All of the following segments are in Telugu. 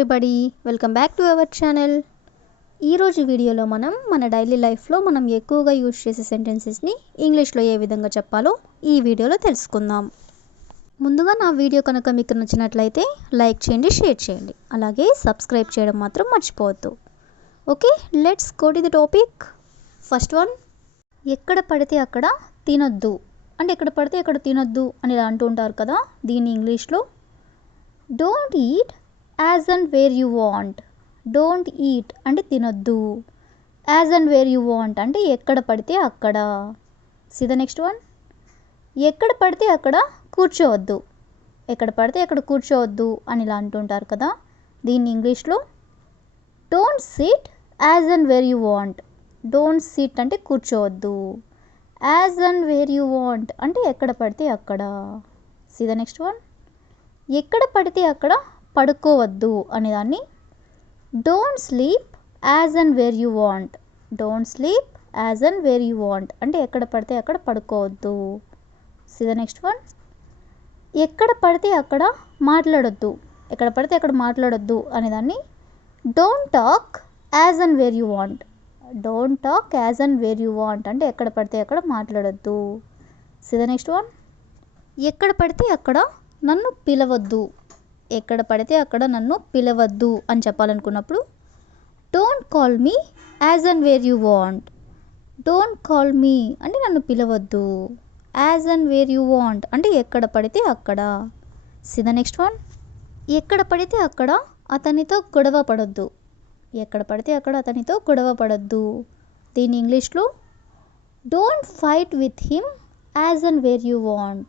Everybody, welcome back to our channel. ఈరోజు వీడియోలో మన డైలీ లైఫ్లో మనం ఎక్కువగా యూజ్ చేసే సెంటెన్సెస్ని ఇంగ్లీష్లో ఏ విధంగా చెప్పాలో ఈ వీడియోలో తెలుసుకుందాం. ముందుగా నా వీడియో కనుక మీకు నచ్చినట్లయితే లైక్ చేయండి, షేర్ చేయండి, అలాగే సబ్స్క్రైబ్ చేయడం మాత్రం మర్చిపోవద్దు. Okay, let's go to the topic. First one, ఎక్కడ పడితే అక్కడ తినొద్దు. అంటే ఎక్కడ పడితే అక్కడ తినొద్దు అని ఇలా అంటూ ఉంటారు కదా, దీన్ని ఇంగ్లీష్లో don't eat as and where you want. Don't eat అంటే తినొద్దు, as and where you want అంటే ఎక్కడ పడితే అక్కడ. సీ ద నెక్స్ట్ వన్, ఎక్కడ పడితే అక్కడ కూర్చోవద్దు. ఎక్కడ పడితే అక్కడ కూర్చోవద్దు అని ఇలా అంటుంటారు కదా, దీన్ని ఇంగ్లీష్లో don't sit as and where you want. Don't sit అంటే కూర్చోవద్దు, as and where you want అంటే ఎక్కడ పడితే అక్కడ. సీ ద నెక్స్ట్ వన్, ఎక్కడ పడితే అక్కడ పడుకోవద్దు అనేదాన్ని don't sleep as and where you want. Don't sleep as and where you want అంటే ఎక్కడ పడితే అక్కడ పడుకోవద్దు. సీ ద నెక్స్ట్ వన్, ఎక్కడ పడితే అక్కడ మాట్లాడొద్దు. ఎక్కడ పడితే అక్కడ మాట్లాడొద్దు అనేదాన్ని don't talk as and where you want. Don't talk as and where you want అంటే ఎక్కడ పడితే అక్కడ మాట్లాడొద్దు. సీ ద నెక్స్ట్ వన్, ఎక్కడ పడితే అక్కడ నన్ను పిలవద్దు. ఎక్కడ పడితే అక్కడ నన్ను పిలవద్దు అని చెప్పాలనుకున్నప్పుడు don't call me as and where you want. Don't call me అంటే నన్ను పిలవద్దు, as and where you want అంటే ఎక్కడ పడితే అక్కడ. సీ ద నెక్స్ట్ వన్, ఎక్కడ పడితే అక్కడ అతనితో గొడవ పడొద్దు. ఎక్కడ పడితే అక్కడ అతనితో గొడవ పడొద్దు. దీని ఇంగ్లీష్లో don't fight with him as and where you want.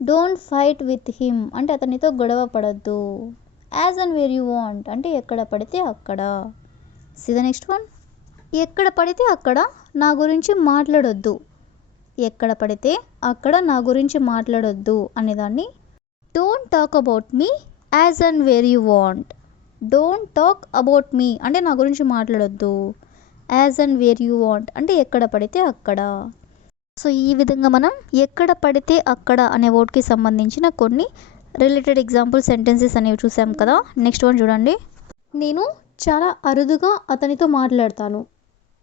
Don't fight with him అంటే అతనితో గొడవ పడొద్దు, as and where you want అంటే ఎక్కడ పడితే అక్కడ. సీ ద నెక్స్ట్ వన్, ఎక్కడ పడితే అక్కడ నా గురించి మాట్లాడొద్దు. ఎక్కడ పడితే అక్కడ నా గురించి మాట్లాడొద్దు అనేదాన్ని don't talk about me as and where you want. Don't talk about me అంటే నా గురించి మాట్లాడొద్దు, as and where you want అంటే ఎక్కడ పడితే అక్కడ. సో ఈ విధంగా మనం ఎక్కడ పడితే అక్కడ అనే వర్డ్కి సంబంధించిన కొన్ని రిలేటెడ్ ఎగ్జాంపుల్ సెంటెన్సెస్ అనేవి చూసాం కదా. నెక్స్ట్ వన్ చూడండి, నేను చాలా అరుదుగా అతనితో మాట్లాడతాను.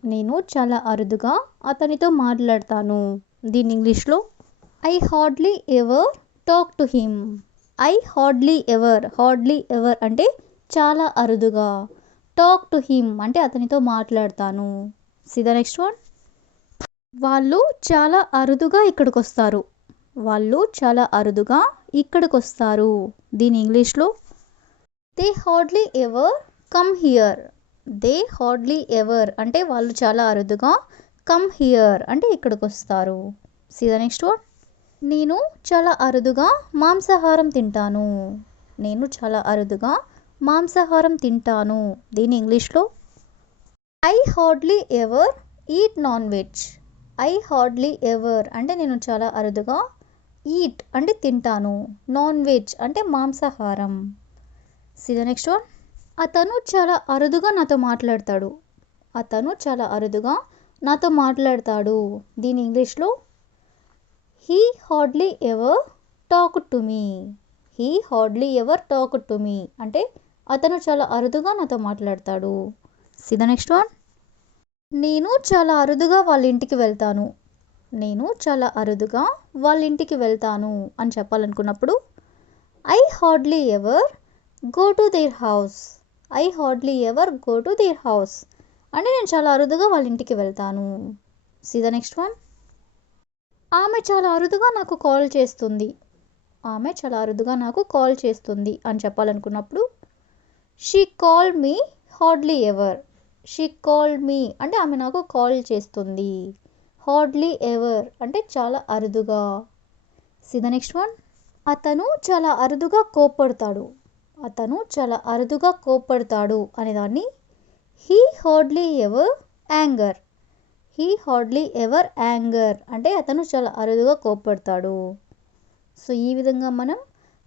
నేను చాలా అరుదుగా అతనితో మాట్లాడతాను. దీని ఇంగ్లీష్లో I hardly ever talk to him. I hardly ever, hardly ever అంటే చాలా అరుదుగా, టాక్ టు హిమ్ అంటే అతనితో మాట్లాడతాను. సీ ద నెక్స్ట్ వన్, వాళ్ళు చాలా అరుదుగా ఇక్కడికి వస్తారు. వాళ్ళు చాలా అరుదుగా ఇక్కడికి వస్తారు. దీని ఇంగ్లీష్లో they hardly ever come here. They hardly ever అంటే వాళ్ళు చాలా అరుదుగా, కమ్ హియర్ అంటే ఇక్కడికి వస్తారు. సీ ద నెక్స్ట్ వన్, నేను చాలా అరుదుగా మాంసాహారం తింటాను. నేను చాలా అరుదుగా మాంసాహారం తింటాను. దీని ఇంగ్లీష్లో I hardly ever eat non veg. I hardly ever అంటే నేను చాలా అరుదుగా, ఈట్ అంటే తింటాను, నాన్ వెజ్ అంటే మాంసాహారం. సీ ద నెక్స్ట్ వన్, అతను చాలా అరుదుగా నాతో మాట్లాడతాడు. అతను చాలా అరుదుగా నాతో మాట్లాడతాడు. దీని ఇంగ్లీష్లో he hardly ever talk to me. He hardly ever talk to me అంటే అతను చాలా అరుదుగా నాతో మాట్లాడతాడు. సీ ద నెక్స్ట్ వన్, నేను చాలా అరుదుగా వాళ్ళ ఇంటికి వెళ్తాను. నేను చాలా అరుదుగా వాళ్ళ ఇంటికి వెళ్తాను అని చెప్పాలనుకున్నప్పుడు I hardly ever go to their house. I hardly ever go to their house అంటే నేను చాలా అరుదుగా వాళ్ళ ఇంటికి వెళ్తాను. సీ ద నెక్స్ట్ వన్, ఆమె చాలా అరుదుగా నాకు కాల్ చేస్తుంది. ఆమె చాలా అరుదుగా నాకు కాల్ చేస్తుంది అని చెప్పాలనుకున్నప్పుడు she call me hardly ever. She called me అంటే ఆమె నాకు కాల్ చేస్తుంది, హార్డ్లీ ఎవర్ అంటే చాలా అరుదుగా. సీ ద నెక్స్ట్ వన్, అతను చాలా అరుదుగా కోప్పడతాడు. అతను చాలా అరుదుగా కోప్పడతాడు అనేదాన్ని he hardly ever anger. He hardly ever anger అంటే అతను చాలా అరుదుగా కోప్పడతాడు. సో ఈ విధంగా మనం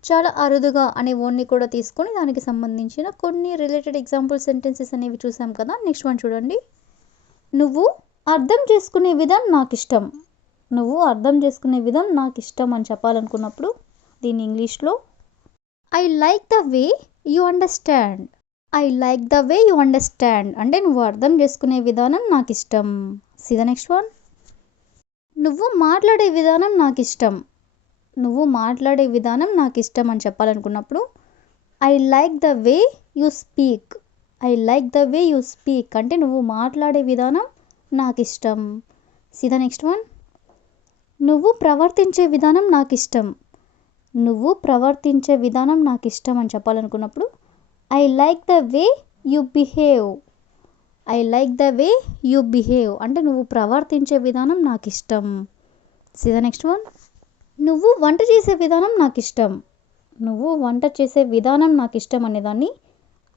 చాలా అరుదుగా అనే వర్డ్ని కూడా తీసుకొని దానికి సంబంధించిన కొన్ని రిలేటెడ్ ఎగ్జాంపుల్ సెంటెన్సెస్ అనేవి చూసాం కదా. నెక్స్ట్ వన్ చూడండి, నువ్వు అర్థం చేసుకునే విధం నాకు ఇష్టం. నువ్వు అర్థం చేసుకునే విధం నాకు ఇష్టం అని చెప్పాలనుకున్నప్పుడు దీని ఇంగ్లీష్లో I like the way you understand. I like the way you understand అంటే నువ్వు అర్థం చేసుకునే విధానం నాకు ఇష్టం. See the next one. నువ్వు మాట్లాడే విధానం నాకు ఇష్టం. నువ్వు మాట్లాడే విధానం నాకు ఇష్టం అని చెప్పాలనుకున్నప్పుడు I like the way you speak. I like the way you speak అంటే నువ్వు మాట్లాడే విధానం నాకు ఇష్టం. See the next one. నువ్వు ప్రవర్తించే విధానం నాకు ఇష్టం. నువ్వు ప్రవర్తించే విధానం నాకు ఇష్టం అని చెప్పాలనుకున్నప్పుడు I like the way you behave. I like the way you behave అంటే నువ్వు ప్రవర్తించే విధానం నాకు ఇష్టం. See the next one. నువ్వు వంట చేసే విధానం నాకు ఇష్టం. నువ్వు వంట చేసే విధానం నాకు ఇష్టం అనేదాన్ని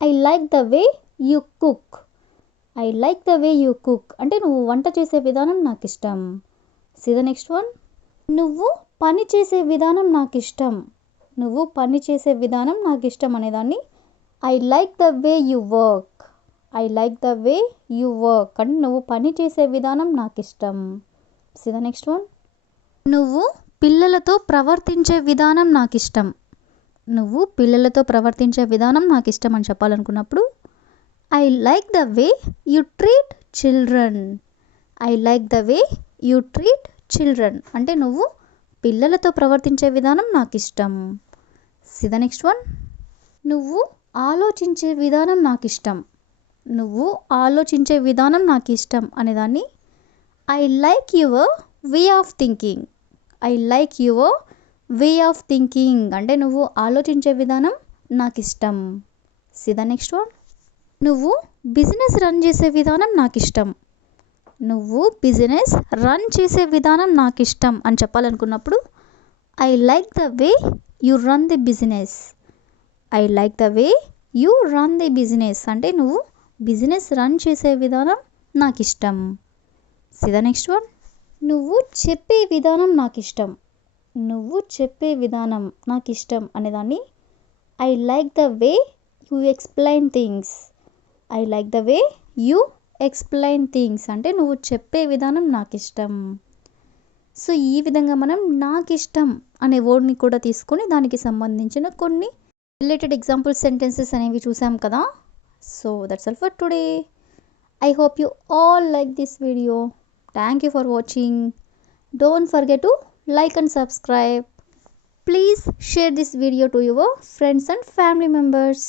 I like the way you cook. I like the way you cook అంటే నువ్వు వంట చేసే విధానం నాకు ఇష్టం. See the next one. నువ్వు పని చేసే విధానం నాకు ఇష్టం. నువ్వు పని చేసే విధానం నాకు ఇష్టం అనేదాన్ని I like the way you work. I like the way you work అంటే నువ్వు పని చేసే విధానం నాకు ఇష్టం. See the next one. నువ్వు పిల్లలతో ప్రవర్తించే విధానం నాకు ఇష్టం. నువ్వు పిల్లలతో ప్రవర్తించే విధానం నాకు ఇష్టం అని చెప్పాలనుకున్నప్పుడు I like the way you treat children. I like the way you treat children అంటే నువ్వు పిల్లలతో ప్రవర్తించే విధానం నాకు ఇష్టం. See the next one. నువ్వు ఆలోచించే విధానం నాకు ఇష్టం. నువ్వు ఆలోచించే విధానం నాకు ఇష్టం అనేదాన్ని I like your way of thinking. I like your way of thinking అంటే నువ్వు ఆలోచించే విధానం నాకు ఇష్టం. See the next one. నువ్వు బిజినెస్ రన్ చేసే విధానం నాకు ఇష్టం. నువ్వు బిజినెస్ రన్ చేసే విధానం నాకు ఇష్టం అని చెప్పాలనుకున్నప్పుడు I like the way you run the business. I like the way you run the business అంటే నువ్వు బిజినెస్ రన్ చేసే విధానం నాకు ఇష్టం. See the next one. నువ్వు చెప్పే విధానం నాకు ఇష్టం. నువ్వు చెప్పే విధానం నాకు ఇష్టం అనేదాన్ని I like the way you explain things. I like the way you explain things అంటే నువ్వు చెప్పే విధానం నాకు ఇష్టం. సో ఈ విధంగా మనం నాకు ఇష్టం అనే వర్డ్ని కూడా తీసుకొని దానికి సంబంధించిన కొన్ని రిలేటెడ్ ఎగ్జాంపుల్ సెంటెన్సెస్ అనేవి చూసాం కదా. So that's all for today. I hope you all like this video. Thank you for watching. Don't forget to like and subscribe. Please share this video to your friends and family members.